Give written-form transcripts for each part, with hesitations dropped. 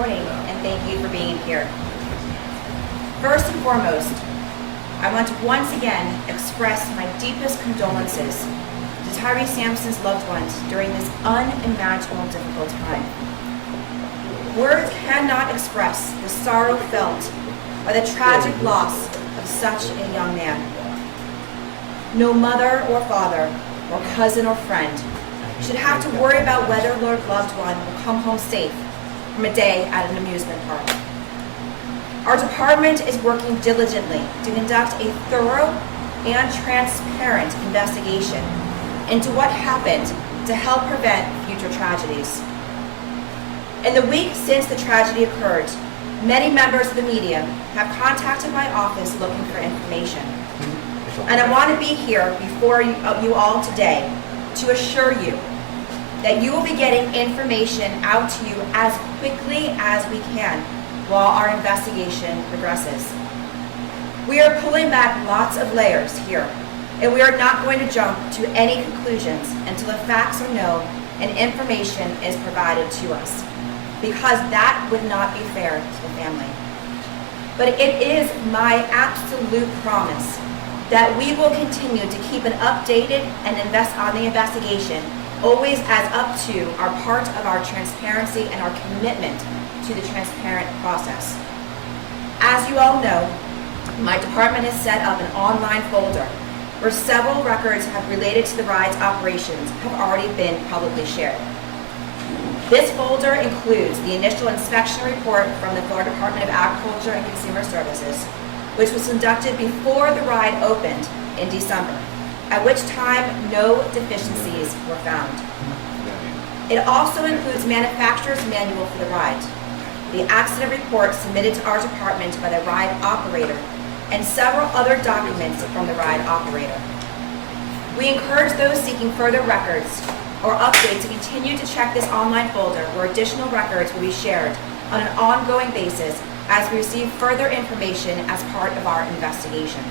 morning, and thank you for being here. First and foremost, I want to once again express my deepest condolences to Tyree Sampson's loved ones during this unimaginable difficult time. Words cannot express the sorrow felt by the tragic loss of such a young man. No mother or father or cousin or friend should have to worry about whether their loved one will come home safe from a day at an amusement park. Our department is working diligently to conduct a thorough and transparent investigation into what happened to help prevent future tragedies. In the week since the tragedy occurred, many members of the media have contacted my office looking for information. And I want to be here before you all today to assure you that you will be getting information out to you as quickly as we can while our investigation progresses. We are pulling back lots of layers here, and we are not going to jump to any conclusions until the facts are known and information is provided to us, because that would not be fair to the family. But it is my absolute promise that we will continue to keep an updated and invest on the investigation, always as up to our part of our transparency and our commitment to the transparent process. As you all know, my department has set up an online folder where several records have related to the ride's operations have already been publicly shared. This folder includes the initial inspection report from the Florida Department of Agriculture and Consumer Services, which was conducted before the ride opened in December, at which time no deficiencies were found. It also includes manufacturer's manual for the ride, the accident report submitted to our department by the ride operator, and several other documents from the ride operator. We encourage those seeking further records or updates to continue to check this online folder where additional records will be shared on an ongoing basis as we receive further information as part of our investigation.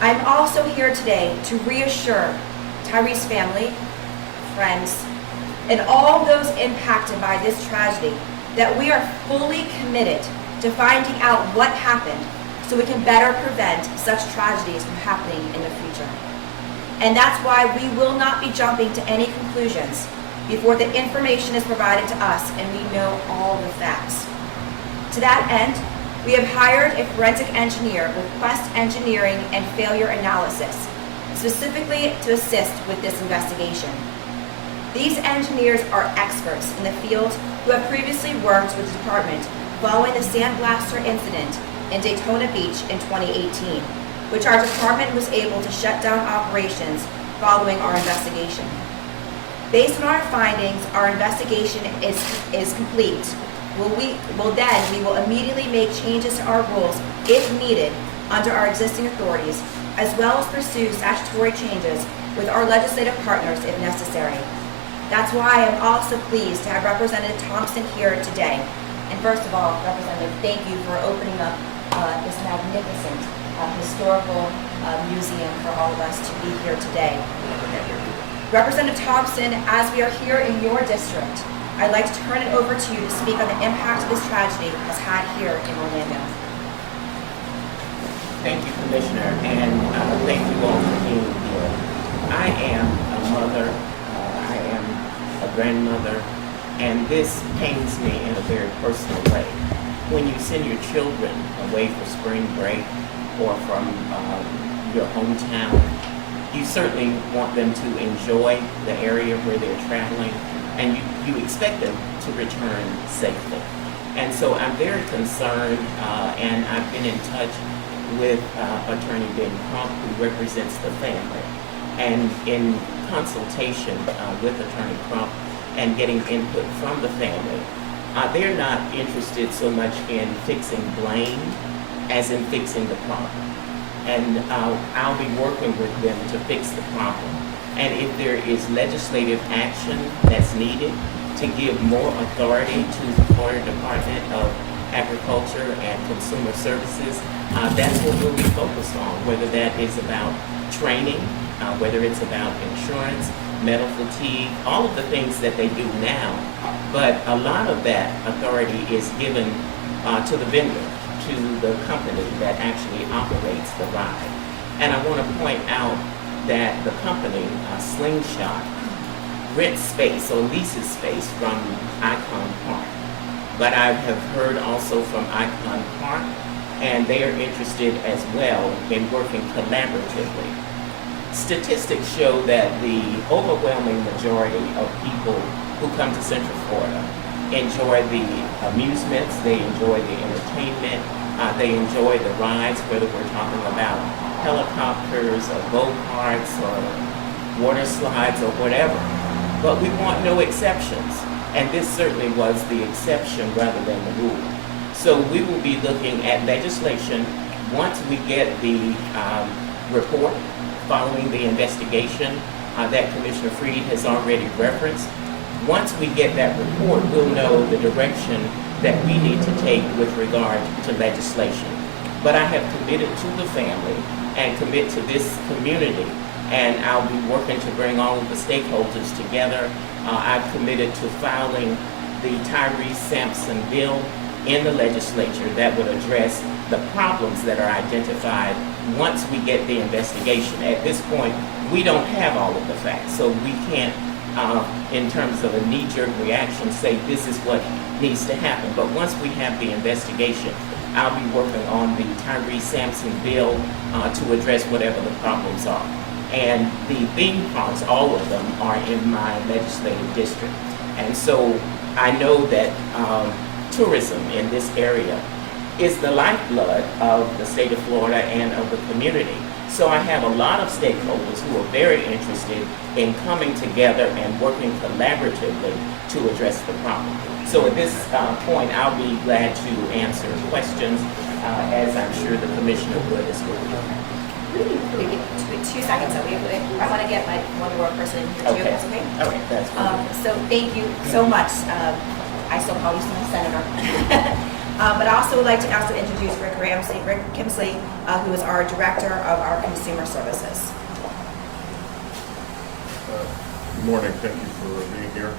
I am also here today to reassure Tyree's family, friends, and all those impacted by this tragedy that we are fully committed to finding out what happened so we can better prevent such tragedies from happening in the future. And that's why we will not be jumping to any conclusions before the information is provided to us and we know all the facts. To that end, we have hired a forensic engineer with Quest Engineering and Failure Analysis, specifically to assist with this investigation. These engineers are experts in the field who have previously worked with the department following the sandblaster incident in Daytona Beach in 2018, which our department was able to shut down operations following our investigation. Based on our findings, our investigation is complete. We will immediately make changes to our rules if needed under our existing authorities, as well as pursue statutory changes with our legislative partners if necessary. That's why I'm also pleased to have Representative Thompson here today. And first of all, Representative, thank you for opening up this magnificent historical museum for all of us to be here today. Representative Thompson, as we are here in your district, I'd like to turn it over to you to speak on the impact this tragedy has had here in Orlando. Thank you, Commissioner, and thank you all for being here. I am a mother, I am a grandmother, and this pains me in a very personal way. When you send your children away for spring break or from your hometown, you certainly want them to enjoy the area where they're traveling, and you expect them to return safely. And so I'm very concerned, and I've been in touch with Attorney Ben Crump, who represents the family, and in consultation with Attorney Crump and getting input from the family, they're not interested so much in fixing blame as in fixing the problem. And I'll be working with them to fix the problem. And if there is legislative action that's needed to give more authority to the Florida Department of Agriculture and Consumer Services, that's what we'll be focused on, whether that is about training, whether it's about insurance, metal fatigue, all of the things that they do now. But a lot of that authority is given to the vendor, to the company that actually operates the ride. And I want to point out that the company, Slingshot, rents space or leases space from Icon Park. But I have heard also from Icon Park, and they are interested as well in working collaboratively. Statistics show that the overwhelming majority of people who come to Central Florida enjoy the amusements, they enjoy the entertainment, they enjoy the rides, whether we're talking about helicopters or go-karts or water slides or whatever. But we want no exceptions, and this certainly was the exception rather than the rule. So we will be looking at legislation once we get the report following the investigation that Commissioner Freed has already referenced. Once we get that report, we'll know the direction that we need to take with regard to legislation. But I have committed to the family and commit to this community, and I'll be working to bring all of the stakeholders together. I've committed to filing the Tyree Sampson bill in the legislature that would address the problems that are identified once we get the investigation. At this point, we don't have all of the facts, so we can't, in terms of a knee-jerk reaction, say this is what needs to happen. But once we have the investigation, I'll be working on the Tyree Sampson bill to address whatever the problems are. And the theme parks, all of them, are in my legislative district. And so I know that tourism in this area is the lifeblood of the state of Florida and of the community. So I have a lot of stakeholders who are very interested in coming together and working collaboratively to address the problem. So at this point, I'll be glad to answer questions, as I'm sure the commissioner would as well. We get 2 seconds. So I want to get one more person in here too. Okay. That's okay. All right, that's fine. So thank you so much. I still call you Senator. But I also would like to introduce Rick Kimsley, who is our Director of our Consumer Services. Good morning. Thank you for being here.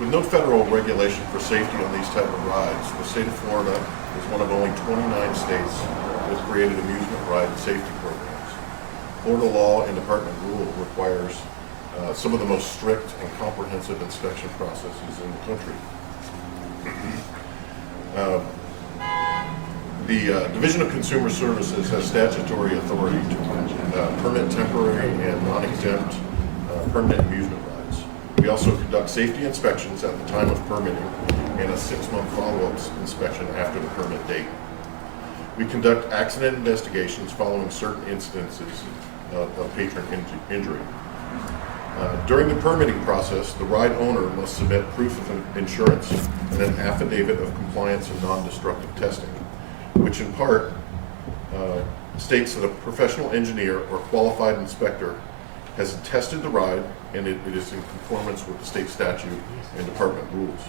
With no federal regulation for safety on these type of rides, the state of Florida is one of only 29 states that has created amusement ride safety programs. Florida law and department rule requires some of the most strict and comprehensive inspection processes in the country. The Division of Consumer Services has statutory authority to permit temporary and non-exempt permanent amusement rides. We also conduct safety inspections at the time of permitting and a 6-month follow-up inspection after the permit date. We conduct accident investigations following certain instances of patron injury. During the permitting process, the ride owner must submit proof of insurance and an affidavit of compliance and non-destructive testing, which in part states that a professional engineer or qualified inspector has tested the ride and it is in conformance with the state statute and department rules.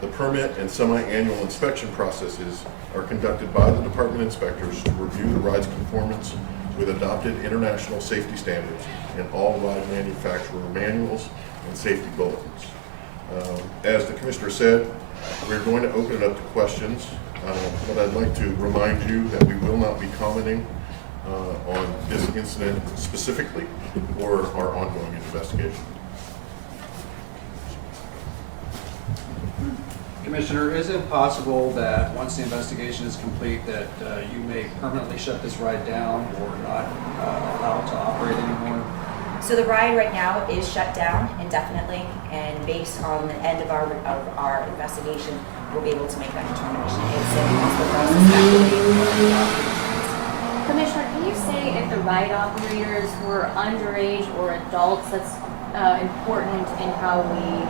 The permit and semi-annual inspection processes are conducted by the department inspectors to review the ride's conformance with adopted international safety standards and all ride manufacturer manuals and safety bulletins. As the commissioner said, we're going to open it up to questions, but I'd like to remind you that we will not be commenting on this incident specifically or our ongoing investigation. Commissioner, is it possible that once the investigation is complete that you may permanently shut this ride down or not allow it to operate anymore? So the ride right now is shut down indefinitely, and based on the end of our investigation, we'll be able to make that determination. It's in the process actually. Commissioner, can you say if the ride operators were underage or adults? That's important in how we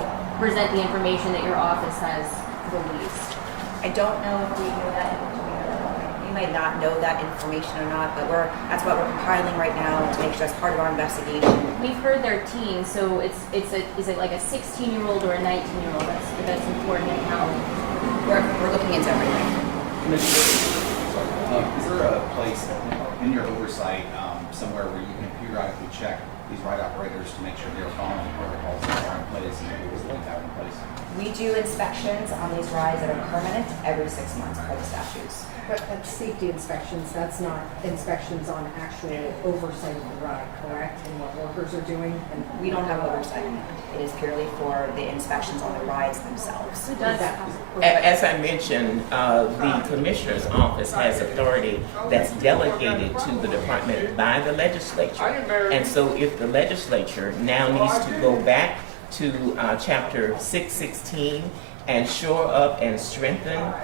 present the information that your office has released. I don't know if we know that. We might not know that information or not, but that's what we're compiling right now to make sure that's part of our investigation. We've heard they're teens, so is it like a 16-year-old or a 19-year-old? That's important in how We're looking into everything. Commissioner, is there a place in your oversight somewhere where you can periodically check these ride operators to make sure they're following the protocols that are in place and the rules that we have in place? We do inspections on these rides that are permanent every 6 months per the statutes. But that's safety inspections, that's not inspections on actual oversight of the ride, correct? And what workers are doing? And We don't have oversight. It is purely for the inspections on the rides themselves. Who does that? As I mentioned, the Commissioner's Office has authority that's delegated to the department by the legislature. And so if the legislature now needs to go back to Chapter 616 and shore up and strengthen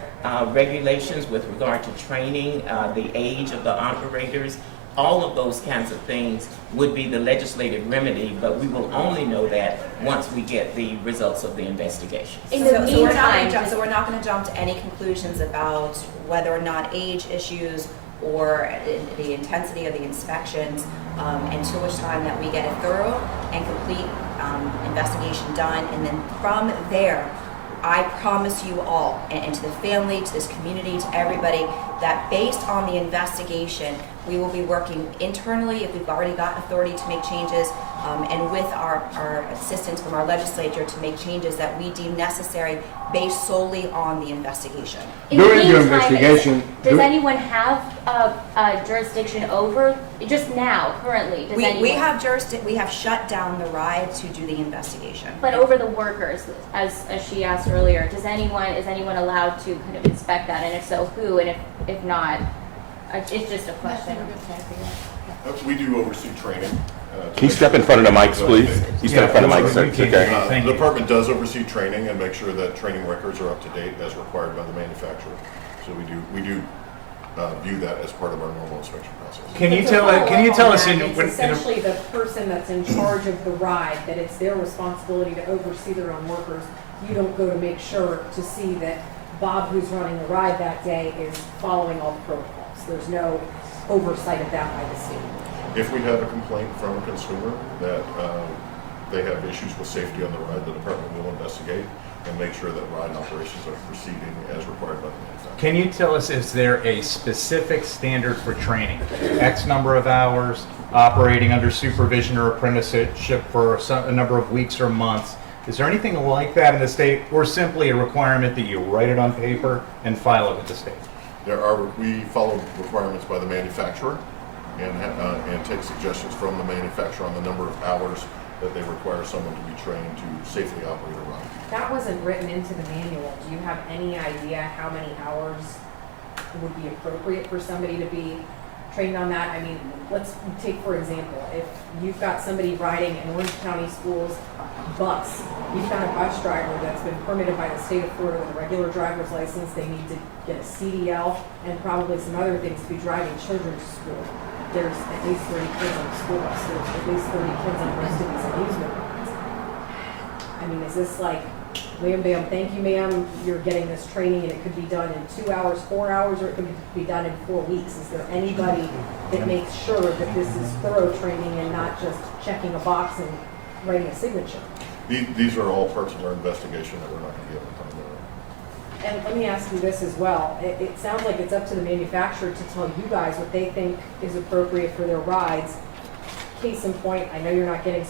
regulations with regard to training, the age of the operators, all of those kinds of things would be the legislative remedy, but we will only know that once we get the results of the investigations. In the meantime, So we're not going to jump to any conclusions about whether or not age issues or the intensity of the inspections until which time that we get a thorough and complete investigation done. And then from there, I promise you all, and to the family, to this community, to everybody, that based on the investigation, we will be working internally if we've already got authority to make changes, and with our assistance from our legislature to make changes that we deem necessary based solely on the investigation. in the During your meantime, investigation, does anyone have a jurisdiction over, just now, currently, does anyone? We have shut down the ride to do the investigation. But over the workers, as she asked earlier, is anyone allowed to kind of inspect that, and if so, who, and if not, it's just a question I'm just trying to figure out. We do oversee training. Can you step in front of the mics, please? You step in front of the mics, sir. It's okay. The department does oversee training and make sure that training records are up to date as required by the manufacturer. So we do view that as part of our normal inspection process. Can you But to tell follow us up on in, that, it's essentially the person that's in charge of the ride, that it's their responsibility to oversee their own workers. You don't go to make sure to see that Bob, who's running the ride that day, is following all the protocols. There's no oversight of that by the state. If we have a complaint from a consumer that they have issues with safety on the ride, the department will investigate and make sure that ride operations are proceeding as required by the manufacturer. can you tell us, is there a specific standard for training? X number of hours, operating under supervision or apprenticeship for a number of weeks or months? Is there anything like that in the state, or simply a requirement that you write it on paper and file it with the state? We follow requirements by the manufacturer and take suggestions from the manufacturer on the number of hours that they require someone to be trained to safely operate a ride. That wasn't written into the manual. Do you have any idea how many hours would be appropriate for somebody to be trained on that? I mean, let's take, for example, if you've got somebody riding an Orange County Schools bus, you've got a bus driver that's been permitted by the state of Florida with a regular driver's license, they need to get a CDL and probably some other things to be driving children to school. There's at least 30 kids on the school bus, there's at least 30 kids on the rest of these amusement rides. I mean, is this like, wham bam, thank you ma'am, you're getting this training and it could be done in 2 hours, 4 hours, or it could be done in 4 weeks? Is there anybody that makes sure that this is thorough training and not just checking a box and writing a signature? These are all parts of our investigation that we're not going to be able to comment on. And let me ask you this as well. It sounds like it's up to the manufacturer to tell you guys what they think is appropriate for their rides. Case in point, I know you're not getting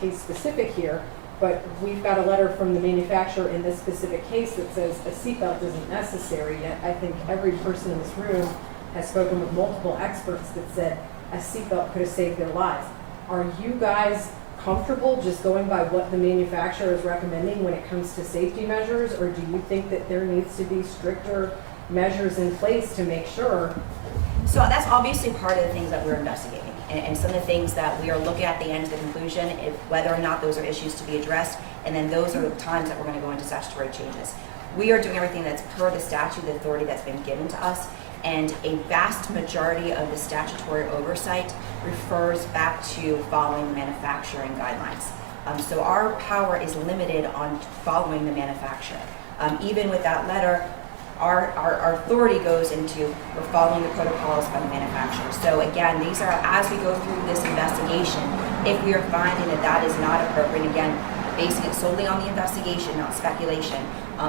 case specific here, but we've got a letter from the manufacturer in this specific case that says a seatbelt isn't necessary, yet I think every person in this room has spoken with multiple experts that said a seatbelt could have saved their lives. Are you guys comfortable just going by what the manufacturer is recommending when it comes to safety measures, or do you think that there needs to be stricter measures in place to make sure? So that's obviously part of the things that we're investigating, and some of the things that we are looking at the end of the conclusion, if whether or not those are issues to be addressed, and then those are the times that we're going to go into statutory changes. We are doing everything that's per the statute, the authority that's been given to us, and a vast majority of the statutory oversight refers back to following the manufacturing guidelines. So our power is limited on following the manufacturer. Even with that letter, our authority goes into we're following the protocols by the manufacturer. So again, these are, as we go through this investigation, if we are finding that that is not appropriate, again, basing it solely on the investigation, not speculation,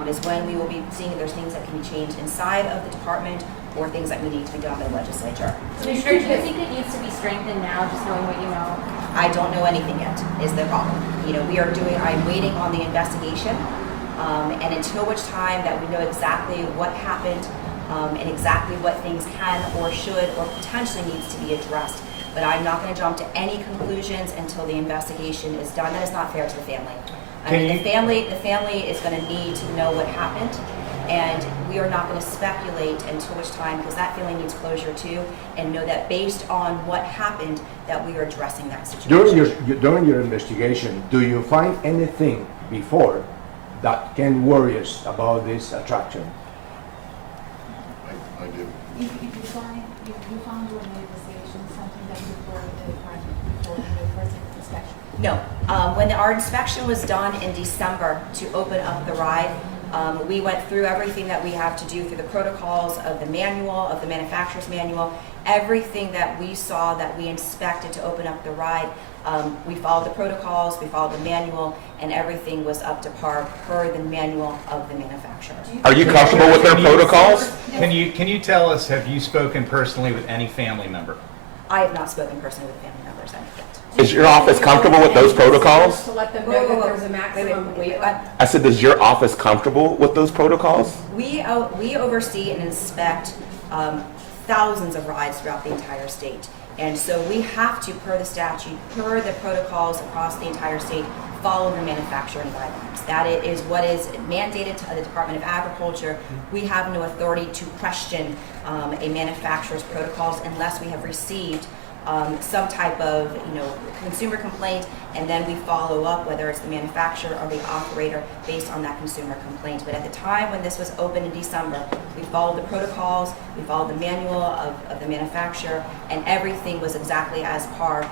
is when we will be seeing if there's things that can be changed inside of the department or things that need to be done by the legislature. Commissioner, do you think it needs to be strengthened now, just knowing what you know? I don't know anything yet, is the problem. You know, I'm waiting on the investigation, and until which time that we know exactly what happened, and exactly what things can or should or potentially needs to be addressed. But I'm not gonna jump to any conclusions until the investigation is done. That is not fair to the family. I mean, the family is gonna need to know what happened, and we are not gonna speculate until which time, because that family needs closure too, and know that based on what happened, that we are addressing that situation. During your investigation, do you find anything before that can worry us about this attraction? I did. If you found during the investigation something that you brought to the department before the first inspection? No, when our inspection was done in December to open up the ride, we went through everything that we have to do through the protocols of the manual, of the manufacturer's manual, everything that we saw that we inspected to open up the ride. We followed the protocols, we followed the manual, and everything was up to par per the manual of the manufacturer. Are you comfortable with their protocols? Can you tell us, have you spoken personally with any family member? I have not spoken personally with family members as yet. Is your office comfortable with those protocols? To let them know that there's a maximum weight limit? I said, is your office comfortable with those protocols? We oversee and inspect thousands of rides throughout the entire state. And so we have to, per the statute, per the protocols across the entire state, follow the manufacturing guidelines. That is what is mandated to the Department of Agriculture. We have no authority to question a manufacturer's protocols unless we have received some type of consumer complaint, and then we follow up, whether it's the manufacturer or the operator, based on that consumer complaint. But at the time when this was open in December, we followed the protocols, we followed the manual of the manufacturer, and everything was exactly as per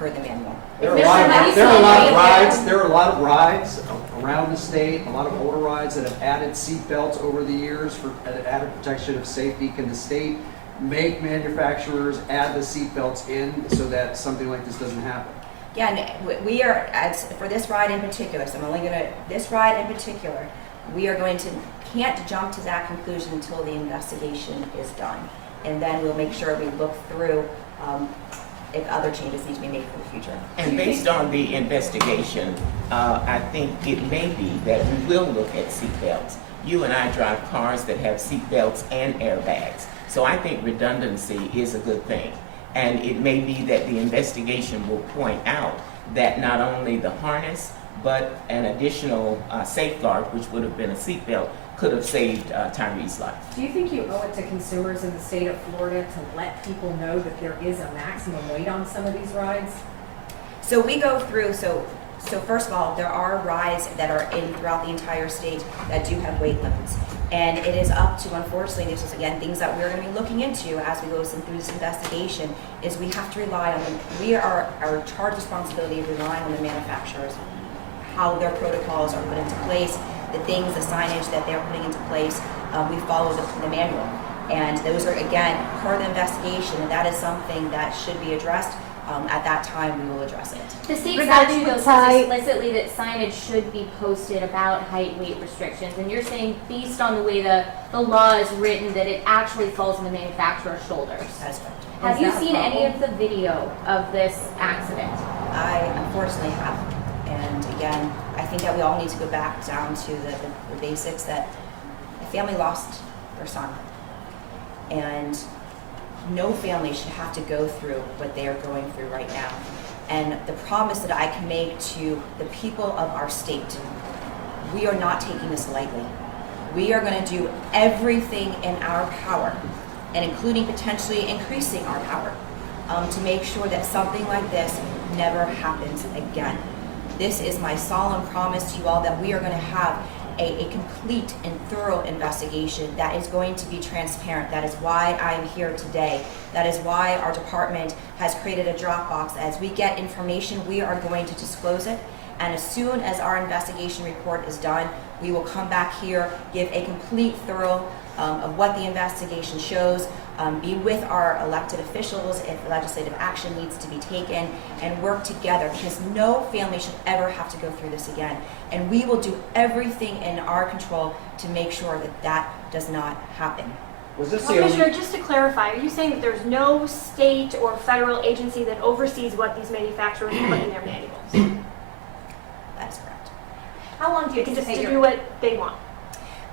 the manual. There are a lot of rides around the state, a lot of older rides that have added seat belts over the years for added protection of safety. Can the state make manufacturers add the seat belts in so that something like this doesn't happen? Again, we are, for this ride in particular, so I'm only gonna, this ride in particular, we are going to, can't jump to that conclusion until the investigation is done. And then we'll make sure we look through if other changes need to be made for the future. And based on the investigation, I think it may be that we will look at seatbelts. You and I drive cars that have seatbelts and airbags. So I think redundancy is a good thing. And it may be that the investigation will point out that not only the harness, but an additional safeguard, which would have been a seatbelt, could have saved Tyree's life. Do you think you owe it to consumers in the state of Florida to let people know that there is a maximum weight on some of these rides? So we go through, so first of all, there are rides that are in throughout the entire state that do have weight limits. And it is up to, unfortunately, this is again things that we're going to be looking into as we go through this investigation, is we have to rely on them. Our charge responsibility is relying on the manufacturers, how their protocols are put into place, the things, the signage that they're putting into place. We follow the manual. And those are, again, per the investigation, and that is something that should be addressed. At that time, we will address it. The state statute though says explicitly that signage should be posted about height, weight restrictions, and you're saying based on the way the law is written that it actually falls on the manufacturer's shoulders. That is correct. Have you seen any of the video of this accident? I unfortunately have. And again, I think that we all need to go back down to the basics, that a family lost their son. And no family should have to go through what they are going through right now. And the promise that I can make to the people of our state, we are not taking this lightly. We are going to do everything in our power, and including potentially increasing our power, to make sure that something like this never happens again. This is my solemn promise to you all that we are going to have a complete and thorough investigation that is going to be transparent. That is why I'm here today. That is why our department has created a Dropbox. As we get information, we are going to disclose it. And as soon as our investigation report is done, we will come back here, give a complete thorough of what the investigation shows, be with our elected officials if legislative action needs to be taken, and work together, because no family should ever have to go through this again. And we will do everything in our control to make sure that that does not happen. Was this Well, the Commissioner, only? just to clarify, are you saying that there's no state or federal agency that oversees what these manufacturers put in their manuals? That's correct. How long do They you can just anticipate do what they want.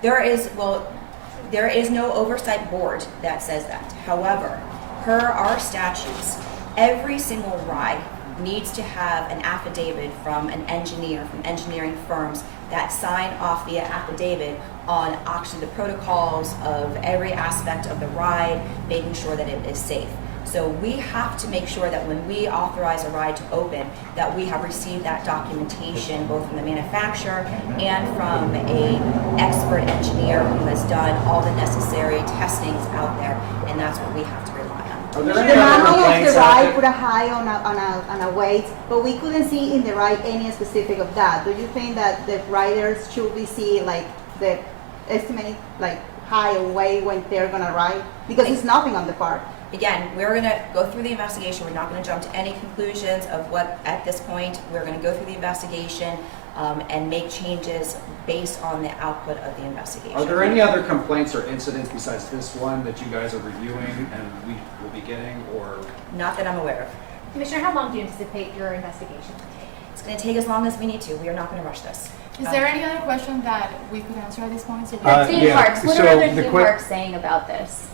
There is no oversight board that says that. However, per our statutes, every single ride needs to have an affidavit from an engineer, from engineering firms that sign off via affidavit on actually the protocols of every aspect of the ride, making sure that it is safe. So we have to make sure that when we authorize a ride to open, that we have received that documentation both from the manufacturer and from an expert engineer who has done all the necessary testings out there, and that's what we have to rely on. Are there The any other manual of complaints the out ride there? put a high on a weight, but we couldn't see in the ride any specific of that. Do you think that the riders should be seeing like the estimated like high or weight when they're gonna ride? Because it's nothing on the part. Again, we're going to go through the investigation. We're not going to jump to any conclusions of what, at this point, we're going to go through the investigation and make changes based on the output of the investigation. Are there any other complaints or incidents besides this one that you guys are reviewing and we will be getting, or? Not that I'm aware of. Commissioner, how long do you anticipate your investigation to take? It's going to take as long as we need to. We are not going to rush this. Is there any other question that we could answer at this point? So The theme yeah, parks, what so are other the theme que- parks saying about this?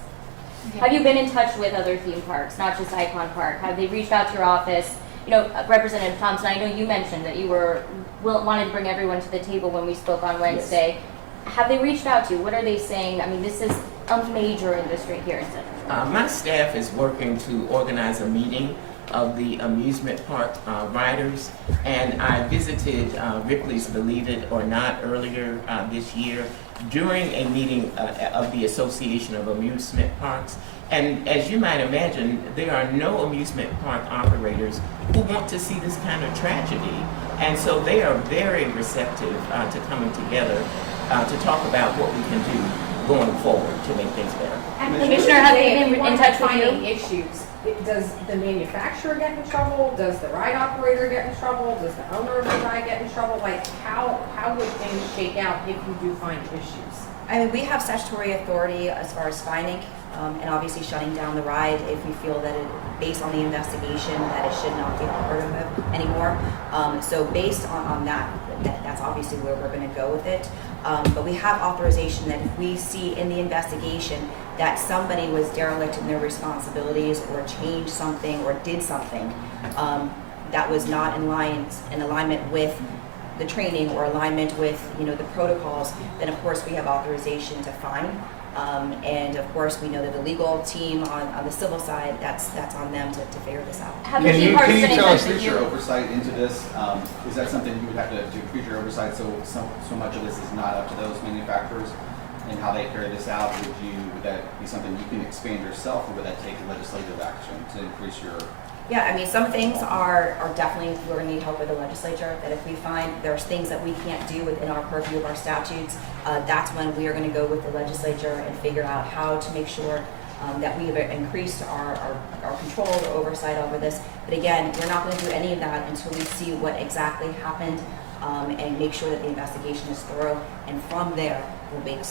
Yeah. Have you been in touch with other theme parks, not just Icon Park? Have they reached out to your office? You know, Representative Thompson, I know you mentioned that you wanted to bring everyone to the table when we spoke on Wednesday. Have they reached out to you? What are they saying? I mean, this is a major industry here in Central. My staff is working to organize a meeting of the amusement park riders, and I visited Ripley's Believe It or Not earlier this year during a meeting of the Association of Amusement Parks. And as you might imagine, there are no amusement park operators who want to see this kind of tragedy. And so they are very receptive to coming together to talk about what we can do going forward to make things better. Commissioner, have they If been you in wind touch up with finding you? issues, does the manufacturer get in trouble? Does the ride operator get in trouble? Does the owner of the ride get in trouble? Like, how would things shake out if you do find issues? I mean, we have statutory authority as far as finding and obviously shutting down the ride if we feel that based on the investigation, that it should not be operative anymore. So based on that's obviously where we're going to go with it. But we have authorization that if we see in the investigation that somebody was derelict in their responsibilities or changed something or did something that was not in alignment with the training or alignment with the protocols, then of course we have authorization to fine. And of course we know that the legal team on the civil side, that's on them to figure this out. Have the theme parks been in touch with Increase your you? oversight into this? Is that something you would have to increase your oversight so much of this is not up to those manufacturers and how they carry this out? Would that be something you can expand yourself, or would that take legislative action to increase your? Yeah, I mean, some things are definitely, we're going to need help with the legislature, that if we find there's things that we can't do within our purview of our statutes, that's when we are going to go with the legislature and figure out how to make sure that we have increased our control or oversight over this. But again, we're not going to do any of that until we see what exactly happened and make sure that the investigation is thorough. And from there, we'll make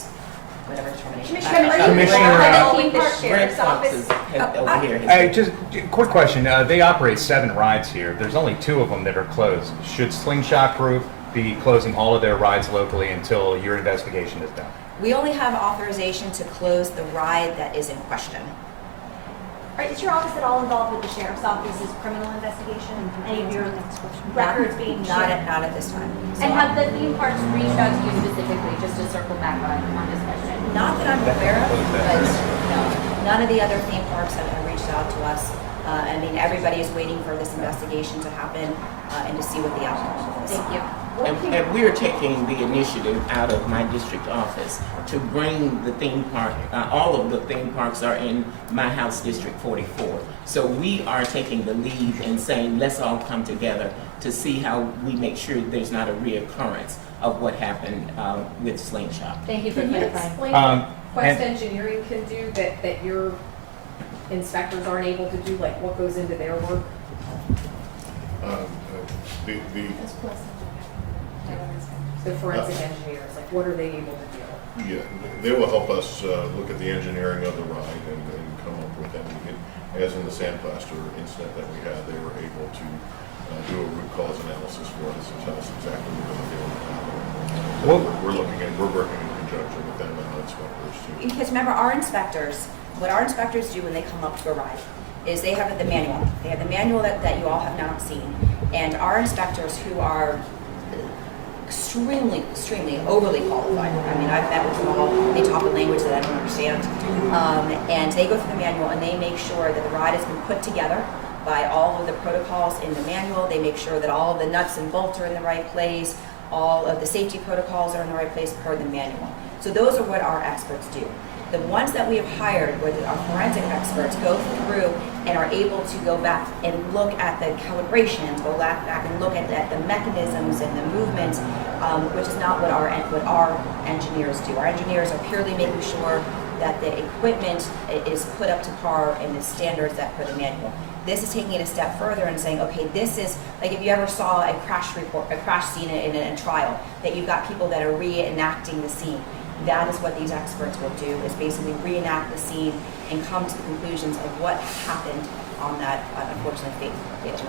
whatever determination. Commissioner, are the theme park Red sheriff's Fox office? is over here. Hey, just quick question. They operate 7 rides here. There's only 2 of them that are closed. Should Slingshot Group be closing all of their rides locally until your investigation is done? We only have authorization to close the ride that is in question. Is your office at all involved with the sheriff's office's criminal investigation? Any of your records being shared? Not at this time. And have the theme parks reached out to you specifically, just to circle back on this question? Not that I'm aware of, but no, none of the other theme parks have reached out to us. I mean, everybody is waiting for this investigation to happen and to see what the outcome is. Thank you. And we're taking the initiative out of my district office to bring the theme park, all of the theme parks are in my House District 44. So we are taking the lead and saying, let's all come together to see how we make sure there's not a reoccurrence of what happened with Slingshot. Thank you for Can you clarifying. explain what Quest Engineering can do that your inspectors aren't able to do, like what goes into their work? That's plus. The forensic engineers, like what are they able to do? Yeah, they will help us look at the engineering of the ride and come up with anything. As in the sandplaster incident that we had, they were able to do a root cause analysis for us and tell us exactly what they were doing. We're working in conjunction with them and our inspectors too. Because remember, our inspectors, what our inspectors do when they come up to a ride is they have the manual. They have the manual that you all have not seen. And our inspectors, who are extremely overly qualified. I mean, I've met with them all. They talk a language that I don't understand. And they go through the manual and they make sure that the ride has been put together by all of the protocols in the manual. They make sure that all of the nuts and bolts are in the right place. All of the safety protocols are in the right place per the manual. So those are what our experts do. The ones that we have hired, where our forensic experts go through and are able to go back and look at the calibration, go back and look at the mechanisms and the movements, which is not what our engineers do. Our engineers are purely making sure that the equipment is put up to par in the standards that per the manual. This is taking it a step further and saying, okay, this is like if you ever saw a crash scene in a trial, that you've got people that are reenacting the scene. That is what these experts will do, is basically reenact the scene and come to the conclusions of what happened on that unfortunate fatal.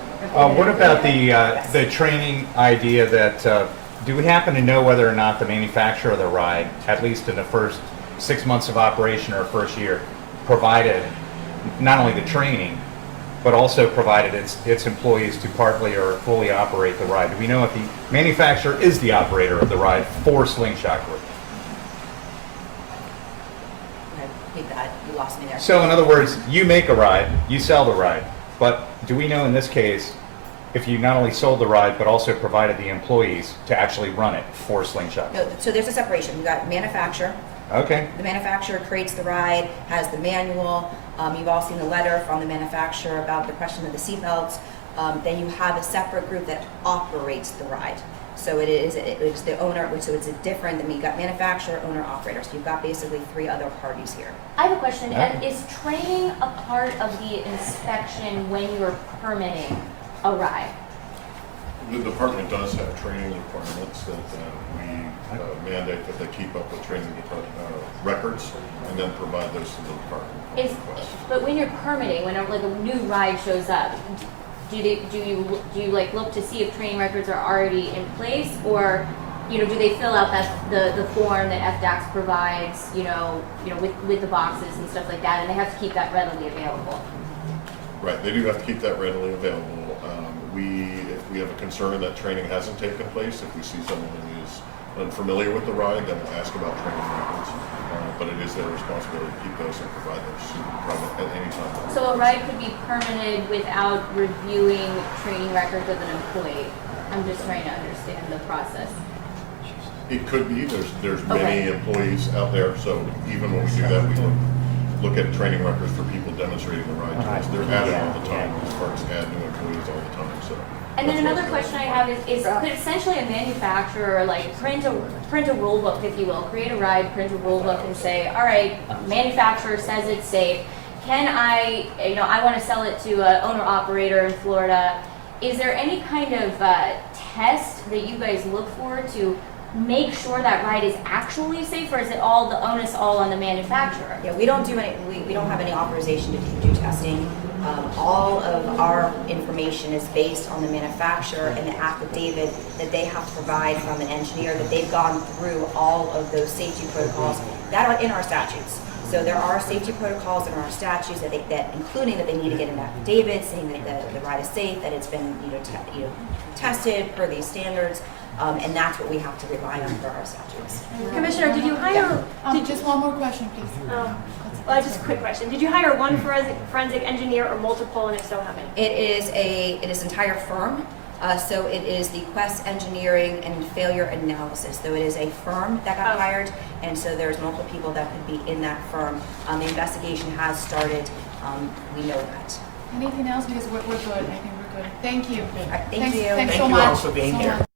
What about the training idea that, do we happen to know whether or not the manufacturer of the ride, at least in the first 6 months of operation or first year, provided not only the training, but also provided its employees to partly or fully operate the ride? Do we know if the manufacturer is the operator of the ride for Slingshot Group? That you lost me there. So in other words, you make a ride, you sell the ride, but do we know in this case if you not only sold the ride but also provided the employees to actually run it for Slingshot? No, so there's a separation. You've got manufacturer. Okay. The manufacturer creates the ride, has the manual. You've all seen the letter from the manufacturer about the question of the seatbelts. Then you have a separate group that operates the ride. So it's the owner, so it's a different, you've got manufacturer, owner, operator. So you've got basically three other parties here. I have a question. And is training a part of the inspection when you're permitting a ride? The department does have training requirements that we mandate that they keep up with training records and then provide those to the department. But when you're permitting, when like a new ride shows up, do you like look to see if training records are already in place, or do they fill out the form that FDAX provides, with the boxes and stuff like that, and they have to keep that readily available? Right, they do have to keep that readily available. If we have a concern that training hasn't taken place, if we see someone who is unfamiliar with the ride, then we'll ask about training records. But it is their responsibility to keep those and provide those at any time. So a ride could be permitted without reviewing training records of an employee. I'm just trying to understand the process. It could be. There's many employees out there, so even when we do that, we look at training records for people demonstrating the ride to us. They're added all the time. These parks add new employees all the time. So. And then another question I have is could essentially a manufacturer like print a rule book, if you will, create a ride, print a rule book, and say, all right, manufacturer says it's safe. Can I want to sell it to an owner operator in Florida? Is there any kind of test that you guys look for to make sure that ride is actually safe, or is it all the onus all on the manufacturer? Yeah, we don't do we don't have any authorization to do testing. All of our information is based on the manufacturer and the affidavit that they have to provide from an engineer that they've gone through all of those safety protocols that are in our statutes. So there are safety protocols in our statutes that including that they need to get an affidavit saying that the ride is safe, that it's been tested per these standards, and that's what we have to rely on for our statutes. Commissioner, did you hire? Just one more question, please. Just a quick question. Did you hire one forensic engineer or multiple, and if so, how many? It is an entire firm. So it is the Quest Engineering and Failure Analysis. So it is a firm that got hired, and so there's multiple people that could be in that firm. The investigation has started. We know that. Anything else? Because we're good. I think we're good. Thank you. Thank you. Thanks Thank so you much. all for being here.